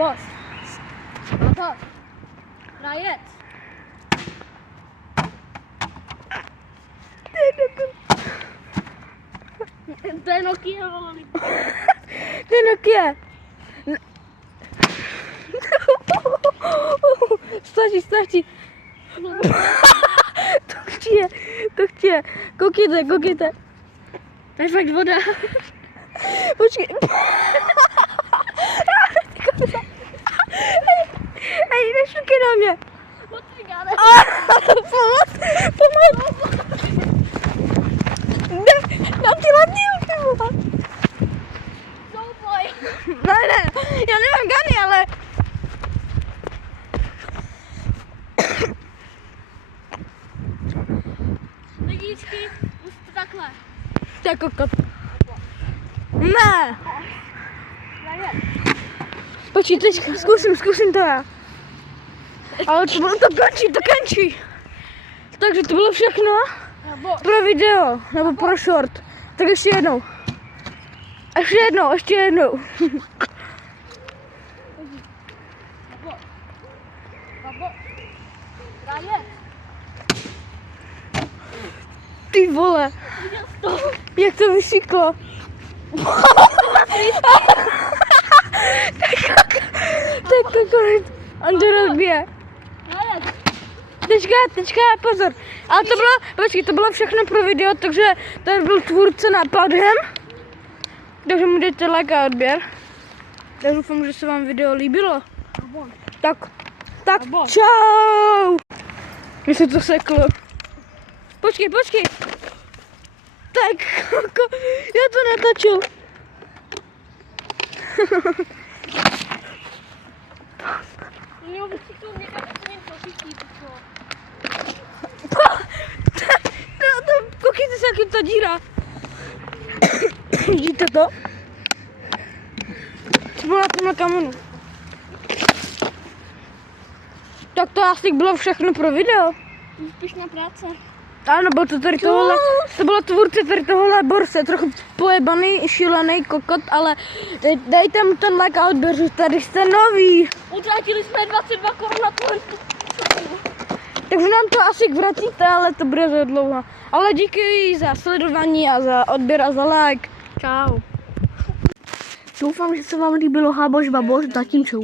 Baboš. Baboš. Rajet. To je Nokia, vole. To je Nokia. Stačí. To chtěje. Koukejte. To je fakt voda. Počkej. Hej, nešuky na mě. Potřigáne. Pomoc. Dám ty ladnílky, vole. Souboj. Ne, já nemám gany, ale... Lidíčky, už to takhle. To je kokot. Ne. Rajet. Počkej, teď zkusím to já. Ale to končí. Takže to bylo všechno pro video, nebo pro short. Tak ještě jednou. Ještě jednou. Babo. Rajet. Ty vole, Viděl jsi to? jak to vyšiklo. Tak kokot. On to rozbije. Rajet. Teďka, pozor. Ale to bylo všechno pro video, takže tady byl tvůrce nápadem. Takže mu dejte like a odběr. Já doufám, že se vám video líbilo. Tak čau. Mně se to seklo. Počkej. Tak, já to natočil. Jo, vycítil mě, tak to něco chytí, Koukejte se, jak je ta díra. Vidíte to? To bylo na tomhle kamenu. Tak to asi bylo všechno pro video. Úspěšná práce. Ano, bylo to tady tohle, to bylo tvůrce tady tohle borce, trochu pojebaný, šílený kokot, ale dejte mu ten like a odběr, že tady jste noví. Utratili jsme 22 korun na turistu. Takže nám to asi vracíte, ale to bude za dlouho. Ale díky za sledování a za odběr a za like. Čau. Doufám, že se vám líbilo Baboš, zatím čau.